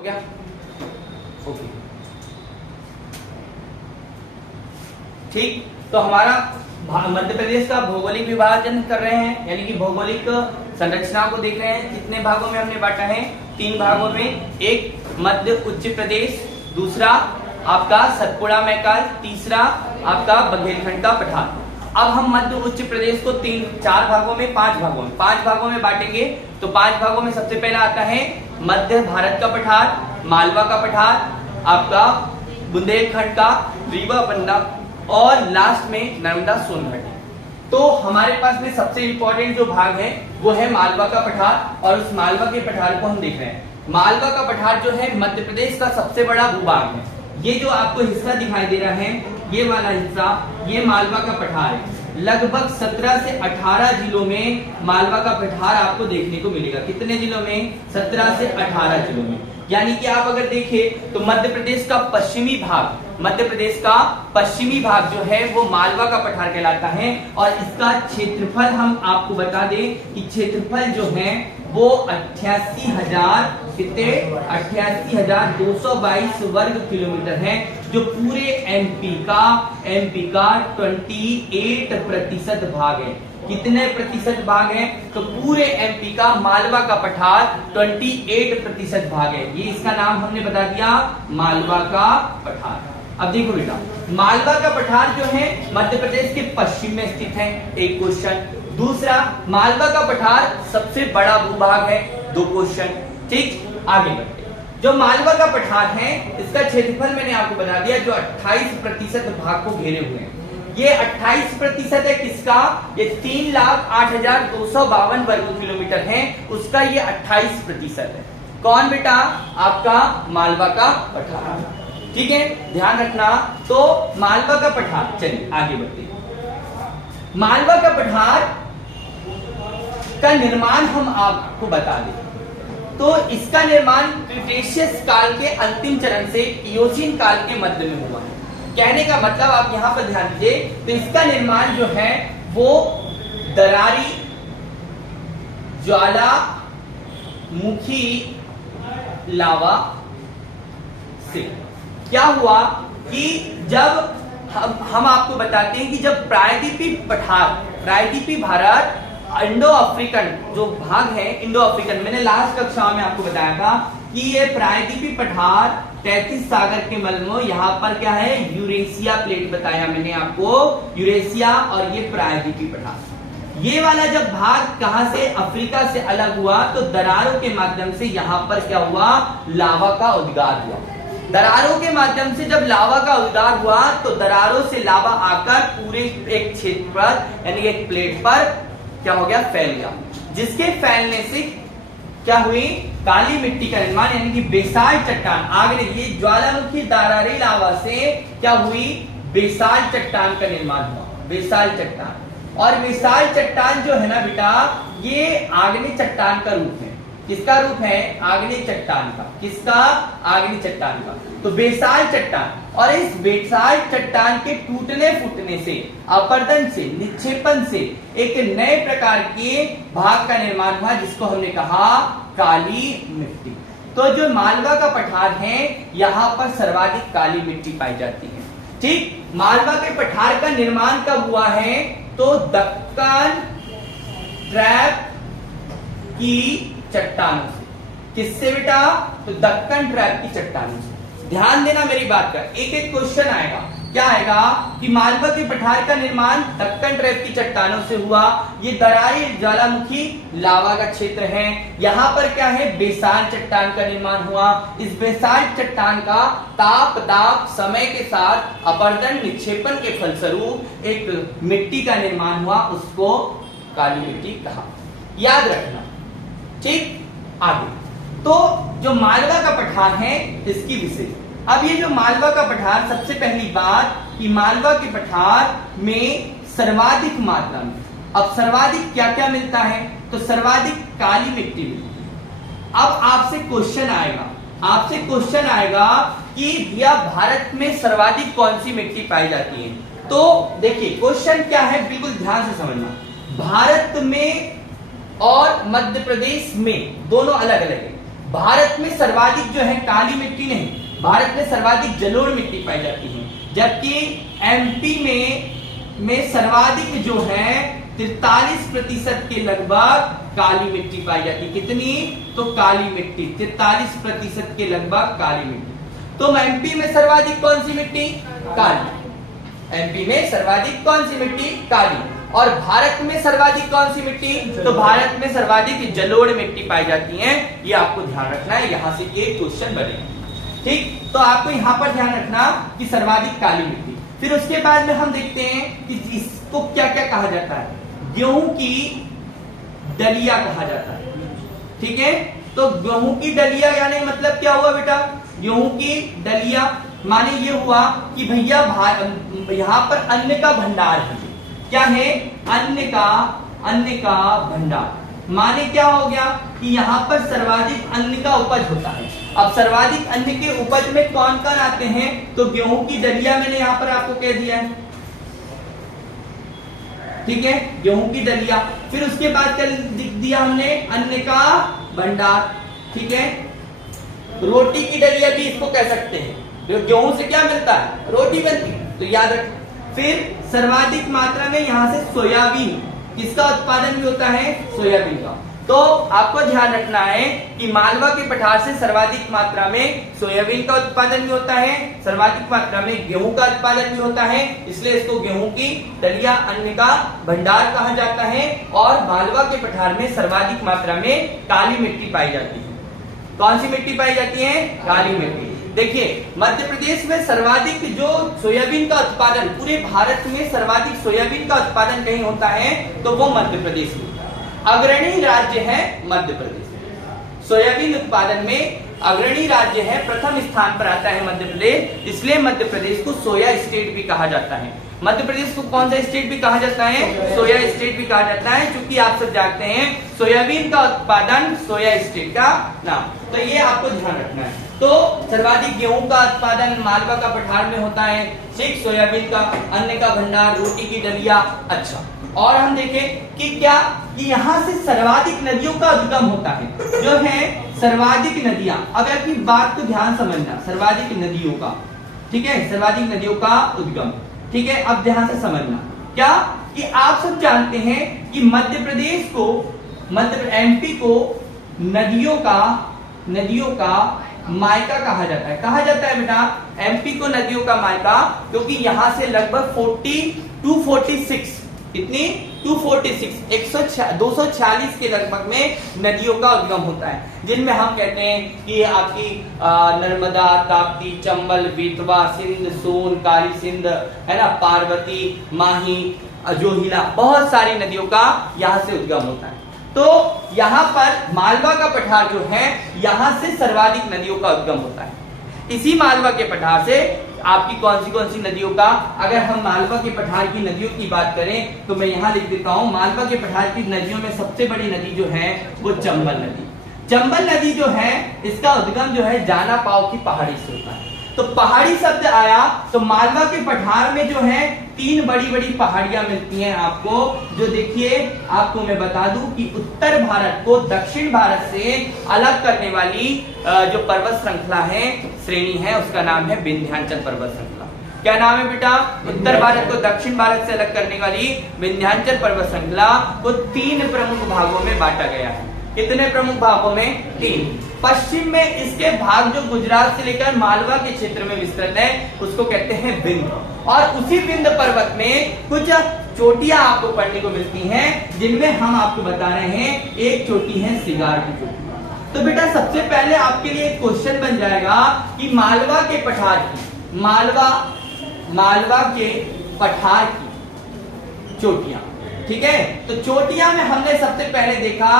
हो गया? ओके, ठीक। तो हमारा मध्य प्रदेश का भौगोलिक विभाजन कर रहे हैं, यानी कि भौगोलिक संरचना को देख रहे हैं। कितने भागों में हमने बांटा है? 3 भागों में। एक मध्य उच्च प्रदेश, दूसरा आपका सतपुड़ा मैकाल, तीसरा आपका बघेलखंड का पठार। अब हम मध्य उच्च प्रदेश को 4 भागों में, 5 भागों में बांटेंगे। तो 5 भागों में सबसे पहला आता है मध्य भारत का पठार, मालवा का पठार, आपका बुंदेलखंड का रीवा पन्ना और लास्ट में नर्मदा सोनभद्र। तो हमारे पास में सबसे इंपॉर्टेंट जो भाग है वो है मालवा का पठार, और उस मालवा के पठार को हम देख रहे हैं। मालवा का पठार जो है मध्य प्रदेश का सबसे बड़ा भूभाग है। ये जो आपको हिस्सा दिखाई दे रहा है, ये वाला हिस्सा, ये मालवा का पठार है। लगभग 17 से 18 जिलों में मालवा का पठार आपको देखने को मिलेगा। कितने जिलों में? 17 से 18 जिलों में। यानी कि आप अगर देखें तो मध्य प्रदेश का पश्चिमी भाग जो है वो मालवा का पठार कहलाता है। और इसका क्षेत्रफल हम आपको बता दें कि क्षेत्रफल जो है वो 88,222 वर्ग किलोमीटर है, जो पूरे एमपी का 28% भाग है। कितने प्रतिशत भाग है? तो पूरे एमपी का मालवा का पठार 28% भाग है। ये इसका नाम हमने बता दिया, मालवा का पठार। अब देखो बेटा, मालवा का पठार जो है मध्य प्रदेश के पश्चिम में स्थित है, एक क्वेश्चन। दूसरा, मालवा का पठार सबसे बड़ा भूभाग है, 2 क्वेश्चन। ठीक, आगे बढ़ते। जो मालवा का पठार है इसका क्षेत्रफल मैंने आपको बता दिया, जो 28% भाग को घेरे हुए हैं। ये 28% है किसका? ये 3,08,252 वर्ग किलोमीटर है, उसका ये 28% है। कौन बेटा? आपका मालवा का पठार। ठीक है, ध्यान रखना। तो मालवा का पठार, चलिए आगे बढ़ते हैं। मालवा का पठार का निर्माण हम आपको बता दें तो इसका निर्माण क्रिटेशियस काल के अंतिम चरण से इयोसीन काल के मध्य में हुआ है। कहने का मतलब आप यहां पर ध्यान दीजिए, तो इसका निर्माण जो है वो दरारी ज्वालामुखी लावा से। क्या हुआ कि जब हम आपको बताते हैं कि जब प्रायद्वीपीय भारत इंडो अफ्रीकन जो भाग है, इंडो अफ्रीकन, मैंने लास्ट कक्षा में आपको बताया था कि ये प्रायद्वीपीय पठार 33 सागर के मलमो, यहाँ पर क्या है? यूरेशिया प्लेट बताया मैंने आपको, यूरेशिया, और ये प्रायद्वीपीय पठार। ये वाला जब भाग कहां से? अफ्रीका से अलग हुआ, तो दरारों के माध्यम से यहाँ पर क्या हुआ? लावा का उद्गार हुआ। दरारों के माध्यम से जब लावा का उद्गार हुआ तो दरारों से लावा आकर पूरे एक क्षेत्र पर, यानी एक प्लेट पर क्या हो गया? फैल गया। जिसके फैलने से क्या हुई? काली मिट्टी का निर्माण, यानी कि बेसाल्ट चट्टान। आगे ये ज्वालामुखी दरारी लावा से क्या हुई? बेसाल्ट चट्टान का निर्माण हुआ, बेसाल्ट चट्टान। और बेसाल्ट चट्टान जो है ना बेटा, ये आग्नेय चट्टान का रूप है। किसका रूप है? आग्नेय चट्टान का। किसका? आग्नेय चट्टान का। तो बेसाल्ट चट्टान, और इस बेसाल्ट चट्टान के टूटने फूटने से, अपरदन से, निक्षेपण से एक नए प्रकार के भाग का निर्माण हुआ, जिसको हमने कहा काली मिट्टी। तो जो मालवा का पठार है, यहाँ पर सर्वाधिक काली मिट्टी पाई जाती है। ठीक, मालवा के पठार का निर्माण कब हुआ है? तो दक्कन ट्रैप की चट्टानों से। किससे बेटा? तो दक्कन ट्रैप की चट्टानों से। ध्यान देना मेरी बात का, एक एक क्वेश्चन आएगा। क्या आएगा कि मालवा के पठार का निर्माण दक्कन ट्रैप की चट्टानों से हुआ। ये दरारी ज्वालामुखी लावा का क्षेत्र है। यहाँ पर क्या है? बेसाल्ट चट्टान का निर्माण हुआ। इस बेसाल्ट चट्टान का ताप दाब समय के साथ अपरदन निक्षेपण के फलस्वरूप एक मिट्टी का निर्माण हुआ, उसको काली मिट्टी कहा। याद रखना। ठीक, आगे। तो जो मालवा का पठार है इसकी विशेषता। अब ये जो मालवा का पठार, सबसे पहली बात कि मालवा के पठार में सर्वाधिक मात्रा में, अब सर्वाधिक क्या क्या मिलता है? तो सर्वाधिक काली मिट्टी मिलती है। अब आपसे क्वेश्चन आएगा कि भैया भारत में सर्वाधिक कौन सी मिट्टी पाई जाती है? तो देखिए क्वेश्चन क्या है, बिल्कुल ध्यान से समझना। भारत में और मध्य प्रदेश में दोनों अलग अलग है। भारत में सर्वाधिक जो है काली मिट्टी नहीं, भारत में सर्वाधिक जलोढ़ मिट्टी पाई जाती है, जबकि एमपी में सर्वाधिक जो है 43% के लगभग काली मिट्टी पाई जाती है। कितनी? तो काली मिट्टी 43% के लगभग काली मिट्टी। तो एमपी में सर्वाधिक कौन सी मिट्टी? काली। एमपी में सर्वाधिक कौन सी मिट्टी? काली। और भारत में सर्वाधिक कौन सी मिट्टी? तो भारत में सर्वाधिक जलोढ़ मिट्टी पाई जाती है। ये आपको ध्यान रखना है, यहां से एक क्वेश्चन बनेगा। ठीक, तो आपको यहां पर ध्यान रखना कि सर्वाधिक काली मिट्टी। फिर उसके बाद में हम देखते हैं कि इसको क्या क्या कहा जाता है। गेहूं की डलिया कहा जाता है। ठीक है, तो गेहूं की डलिया यानी मतलब क्या हुआ बेटा? गेहूं की डलिया माने ये हुआ कि भैया यहाँ पर अन्न का भंडार है। क्या है? अन्न का भंडार। माने क्या हो गया कि यहाँ पर सर्वाधिक अन्न का उपज होता है। अब सर्वाधिक अन्न के उपज में कौन कौन आते हैं? तो गेहूं की डलिया मैंने यहाँ पर आपको कह दिया है। ठीक है, गेहूं की डलिया। फिर उसके बाद क्या लिख दिया हमने? अन्न का भंडार। ठीक है, रोटी की डलिया भी इसको कह सकते हैं। गेहूं से क्या मिलता है? रोटी बनती है, तो याद रख। फिर सर्वाधिक मात्रा में यहां से सोयाबीन, किसका उत्पादन भी होता है? सोयाबीन का। तो आपको ध्यान रखना है कि मालवा के पठार से सर्वाधिक मात्रा में सोयाबीन का उत्पादन भी होता है, सर्वाधिक मात्रा में गेहूं का उत्पादन भी होता है, इसलिए इसको गेहूं की डलिया, अन्न का भंडार कहा जाता है। और मालवा के पठार में सर्वाधिक मात्रा में काली मिट्टी पाई जाती है। कौन सी मिट्टी पाई जाती है? काली मिट्टी। देखिए, मध्य प्रदेश में सर्वाधिक जो सोयाबीन का उत्पादन, पूरे भारत में सर्वाधिक सोयाबीन का उत्पादन कहीं होता है तो वो मध्य प्रदेश में। अग्रणी राज्य है मध्य प्रदेश। सोयाबीन उत्पादन में अग्रणी राज्य है, प्रथम स्थान पर आता है मध्य प्रदेश, इसलिए मध्य प्रदेश को सोया स्टेट भी कहा जाता है। मध्य प्रदेश को कौन सा स्टेट भी कहा जाता है? सोया स्टेट भी कहा जाता है, क्योंकि आप सब जानते हैं सोयाबीन का उत्पादन सोया स्टेट का नाम। तो ये आपको ध्यान रखना है। तो सर्वाधिक गेहूं का उत्पादन मालवा का पठार में होता है। ठीक, सोयाबीन का, अन्न का भंडार, रोटी की डलिया। अच्छा, और हम देखें कि क्या कि यहाँ से सर्वाधिक नदियों का उद्गम होता है। जो है सर्वाधिक नदियां, अब अपनी बात को ध्यान समझना, सर्वाधिक नदियों का, ठीक है, सर्वाधिक नदियों का उद्गम। ठीक है, अब ध्यान से समझना क्या कि आप सब जानते हैं कि मध्य प्रदेश को, एमपी को नदियों का मायका कहा जाता है। कहा जाता है बेटा एमपी को नदियों का मायका, क्योंकि यहां से लगभग 246 कितनी 246 246 के लगभग में नदियों का उद्गम होता है, जिनमें हम कहते हैं कि आपकी नर्मदा, ताप्ती, चंबल, बेतवा, सिंध, सोन, काली सिंध, है ना, पार्वती, माही, जोहिला, बहुत सारी नदियों का यहाँ से उद्गम होता है। तो यहाँ पर मालवा का पठार जो है, यहाँ से सर्वाधिक नदियों का उद्गम होता है। इसी मालवा के पठार से आपकी कौन सी नदियों का, अगर हम मालवा के पठार की नदियों की बात करें तो मैं यहाँ लिख देता हूँ, मालवा के पठार की नदियों में सबसे बड़ी नदी जो है वो चंबल नदी। चंबल नदी जो है इसका उद्गम जो है जाना पाव की पहाड़ी से होता है। तो पहाड़ी शब्द आया तो मालवा के पठार में जो है 3 बड़ी बड़ी पहाड़ियां मिलती हैं आपको, जो देखिए आपको मैं बता दूं कि उत्तर भारत को दक्षिण भारत से अलग करने वाली जो पर्वत श्रृंखला है, श्रेणी है, उसका नाम है विंध्याचल पर्वत श्रृंखला। क्या नाम है बेटा? उत्तर भारत को दक्षिण भारत से अलग करने वाली विंध्याचल पर्वत श्रृंखला को 3 प्रमुख भागों में बांटा गया है। कितने प्रमुख भागों में? 3। पश्चिम में इसके भाग जो गुजरात से लेकर मालवा के क्षेत्र में विस्तृत है उसको कहते हैं विंध्य, और उसी विंध्य पर्वत में कुछ चोटियां आपको पढ़ने को मिलती हैं, जिनमें हम आपको बता रहे हैं एक चोटी है सिगार की चोटी। तो बेटा सबसे पहले आपके लिए एक क्वेश्चन बन जाएगा कि मालवा के पठार की, मालवा के पठार की चोटियां, ठीक है। तो चोटियां में हमने सबसे पहले देखा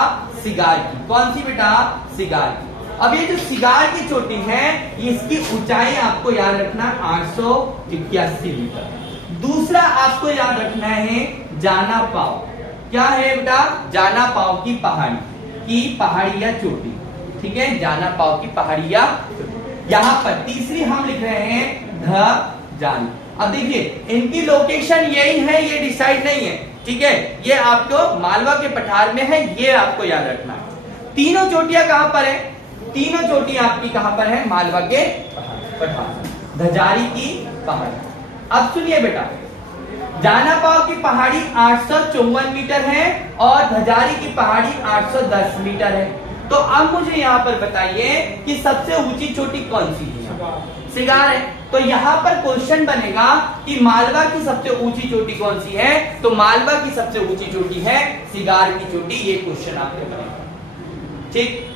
सिगार की। कौन सी बेटा? सिगार की। अब ये जो सिगार की चोटी है, इसकी ऊंचाई आपको याद रखना 881 मीटर। दूसरा आपको याद रखना है जाना पाव। क्या है बेटा? जाना पाव की पहाड़ी या चोटी, ठीक है, जाना पाव की पहाड़ी या चोटी। यहाँ पर तीसरी हम लिख रहे हैं धजानी। अब देखिए इनकी लोकेशन यही है, ये डिसाइड नहीं है, ठीक है, ये आपको मालवा के पठार में है, ये आपको याद रखना है। तीनों चोटियां कहां पर है? तीनों चोटी आपकी कहां पर है? मालवा के पठार, धजारी की पहाड़ी। अब सुनिए बेटा, जाना पाव की पहाड़ी 854 मीटर है और धजारी की पहाड़ी 810 मीटर है। तो अब मुझे यहाँ पर बताइए कि सबसे ऊंची चोटी कौन सी है? सिगार है। तो यहाँ पर क्वेश्चन बनेगा कि मालवा की सबसे ऊंची चोटी कौन सी है? तो मालवा की सबसे ऊंची चोटी है सिगार की चोटी। ये क्वेश्चन आपको बनेगा। ठीक,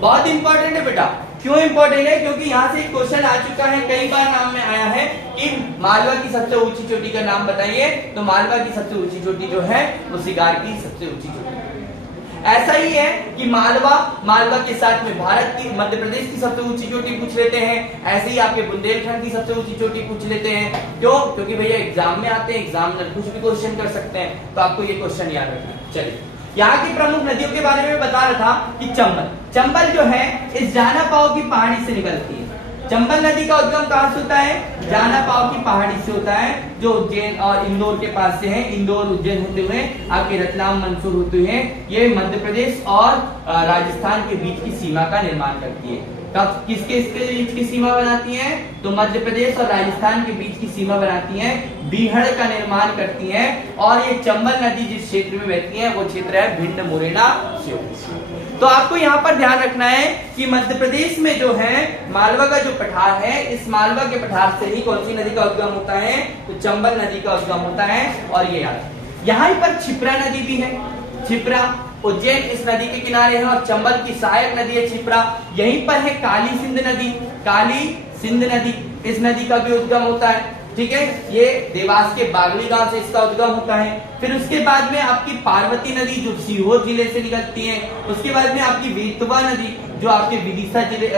बहुत इंपॉर्टेंट है बेटा। क्यों इंपॉर्टेंट है? क्योंकि यहां से एक क्वेश्चन आ चुका है, कई बार नाम में आया है कि मालवा की सबसे ऊंची चोटी का नाम बताइए। तो मालवा की सबसे ऊंची चोटी जो है वो सिगार की सबसे ऊंची चोटी। ऐसा ही है कि मालवा के साथ में भारत की, मध्य प्रदेश की सबसे ऊंची चोटी पूछ लेते हैं। ऐसे ही आपके बुंदेलखंड की सबसे ऊंची चोटी पूछ लेते हैं। क्यों? क्योंकि भैया एग्जाम में आते हैं, एग्जामिनर कुछ भी क्वेश्चन कर सकते हैं। तो आपको ये क्वेश्चन याद रखना है। चलिए, यहाँ की प्रमुख नदियों के बारे में बता रहा था कि चंबल जो है इस जाना पाव की पहाड़ी से निकलती है। चंबल नदी का उद्गम कहां से होता है? जाना पाव की पहाड़ी से होता है, जो उज्जैन और इंदौर के पास से है। इंदौर उज्जैन होते हुए आपके रतलाम मंसूर होते हुए ये मध्य प्रदेश और राजस्थान के बीच की सीमा का निर्माण करती है। कब किसके बीच की सीमा बनाती है? तो मध्य प्रदेश और राजस्थान के बीच की सीमा बनाती है, बीहड़ का निर्माण करती है। और ये चंबल नदी जिस क्षेत्र में बहती है वो क्षेत्र है भिंड मुरैना श्योपुर। तो आपको यहाँ पर ध्यान रखना है कि मध्य प्रदेश में जो है मालवा का जो पठार है, इस मालवा के पठार से ही कौन सी नदी का उद्गम होता है? तो चंबल नदी का उद्गम होता है। और ये याद, यहाँ पर क्षिप्रा नदी भी है। क्षिप्रा उज्जैन इस नदी के किनारे है और चंबल की सहायक नदी है क्षिप्रा। यहीं पर है काली सिंध नदी। काली सिंध नदी, इस नदी का भी उद्गम होता है। ठीक है, ये देवास के बागली गांव से इसका उद्गम होता है। फिर उसके बाद में आपकी पार्वती नदी जो सीहोर जिले से निकलती है। उसके बाद में आपकी वेतवा नदी जो आपके विदिशा जिले,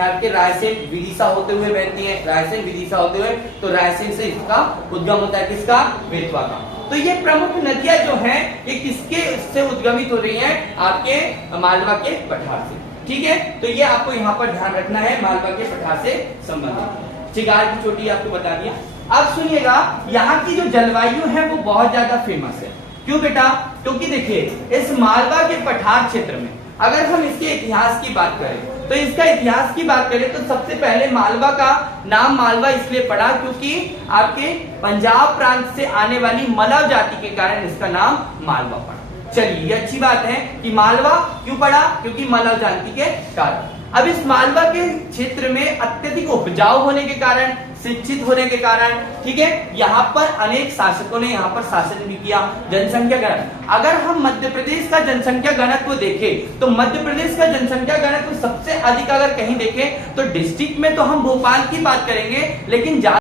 आपके रायसेन विदिशा होते हुए बहती है। रायसेन विदिशा होते हुए, तो रायसेन से इसका उद्गम होता है। किसका? वेतवा का। तो ये प्रमुख नदियां जो हैं ये किसके से उद्गमित हो रही हैं? आपके मालवा के पठार से। ठीक है, तो ये आपको यहाँ पर ध्यान रखना है, मालवा के पठार से संबंधित। सिगार की चोटी आपको बता दिया। अब सुनिएगा, यहाँ की जो जलवायु है वो बहुत ज्यादा फेमस है। क्यों बेटा? क्योंकि देखिए इस मालवा के पठार क्षेत्र में अगर हम इसके इतिहास की बात करें, तो इसका इतिहास की बात करें तो सबसे पहले मालवा का नाम मालवा इसलिए पड़ा क्योंकि आपके पंजाब प्रांत से आने वाली मलव जाति के कारण इसका नाम मालवा पड़ा। चलिए, ये अच्छी बात है कि मालवा क्यों पड़ा? क्योंकि मलव जाति के कारण। अब इस मालवा के क्षेत्र में अत्यधिक उपजाऊ होने के कारण, शिक्षित होने के कारण, ठीक है, यहाँ पर अनेक शासकों ने यहाँ पर शासन भी किया। जनसंख्या घनत्व, अगर हम मध्य प्रदेश का जनसंख्या घनत्व देखें तो मध्य प्रदेश का जनसंख्या घनत्व सबसे अधिक अगर कहीं देखें तो डिस्ट्रिक्ट में तो हम भोपाल की बात करेंगे, लेकिन